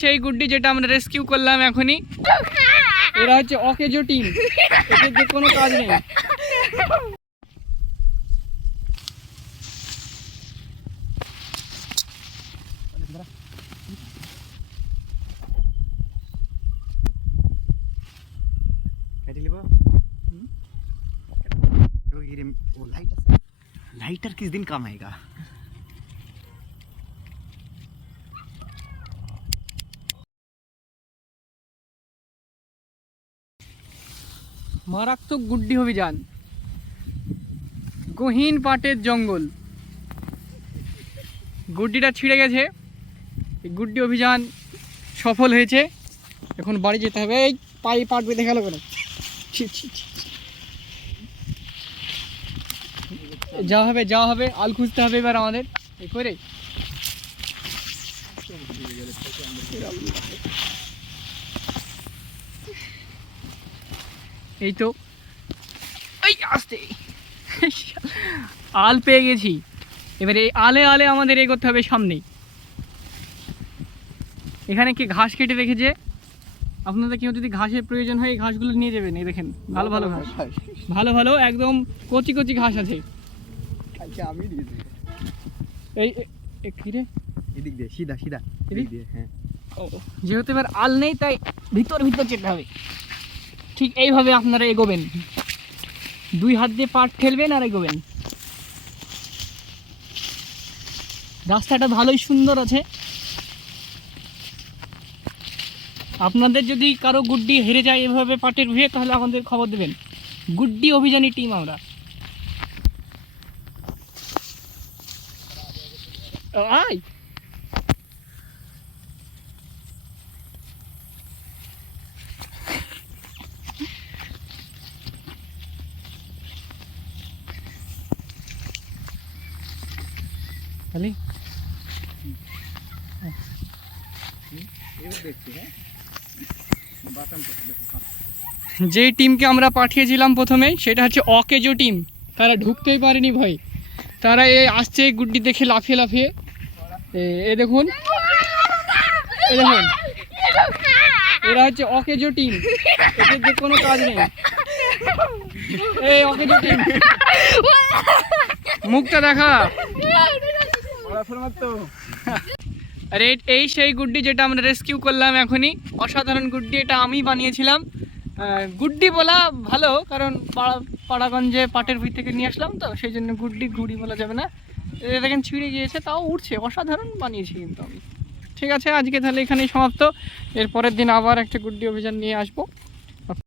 সেই গুড্ডি যেটা আমরা রেস্কিউ করলাম এখনই, এরা হচ্ছে অকেজো টিম, এদের যে কোনো কাজ নেই। लाइटर किस दिन काम आएगा? মারাত্মক গুড্ডি অভিযান, গহীন পাটের জঙ্গল, গুড্ডিটা ছিঁড়ে গেছে। এই গুড্ডি অভিযান সফল হয়েছে। এখন বাড়ি যেতে হবে। এই পায়ে পাট বেঁধে গেল কেন? যাওয়া হবে আল খুঁজতে হবে এবার আমাদের। এই করে এই তো এই আসতে আল পেয়ে গেছি। এবারে এই আলে আলে আমাদের এগোতে হবে সামনে। এখানে কি ঘাস কেটে রেখেছে, আপনাদের কেউ যদি ঘাসের প্রয়োজন হয় এই ঘাসগুলো নিয়ে যাবেন। এই দেখেন ভালো ভালো ঘাস, ভালো ভালো একদম কচি কচি ঘাস আছে। আমি দিয়ে দেব। এই কি রে, এদিক দিয়ে সিধা সিধা এদিক দিয়ে। হ্যাঁ, যেহেতু এবার আল নেই তাই ভিতর যেতে হবে। ঠিক এইভাবে আপনারা এগোবেন, দুই হাত দিয়ে পাট ঠেলবেন আর এগোবেন। রাস্তাটা ভালোই সুন্দর আছে। আপনাদের যদি কারো গুড্ডি হেরে যায় এভাবে পাটের ভিড়ে, তাহলে আমাদের খবর দেবেন। গুড্ডি অভিযানী টিম আমরা। আয় খালি যেই টিমকে আমরা পাঠিয়েছিলাম প্রথমে, সেটা হচ্ছে অকেজো টিম। তারা ঢুকতেই পারেনি ভয়। তারা আসছে গুড্ডি দেখে লাফিয়ে লাফিয়ে। এ দেখুন, এরা হচ্ছে অকেজো টিম, এদের যে কোনো কাজ নেই। এই অকেজো টিম, মুখটা দেখা। আরে এই সেই গুড্ডি যেটা আমরা রেস্কিউ করলাম এখনই। অসাধারণ গুড্ডি, এটা আমি বানিয়েছিলাম। গুড্ডি বলা ভালো, কারণ পাড়াগঞ্জে পাটের ভিত থেকে নিয়ে আসলাম তো, সেই জন্য গুড়ি বলা যাবে না। দেখেন ছিঁড়ে গিয়েছে, তাও উঠছে। অসাধারণ বানিয়েছি কিন্তু আমি। ঠিক আছে, আজকে তাহলে এখানেই সমাপ্ত। এরপরের দিন আবার একটা গুড্ডি অভিযান নিয়ে আসবো।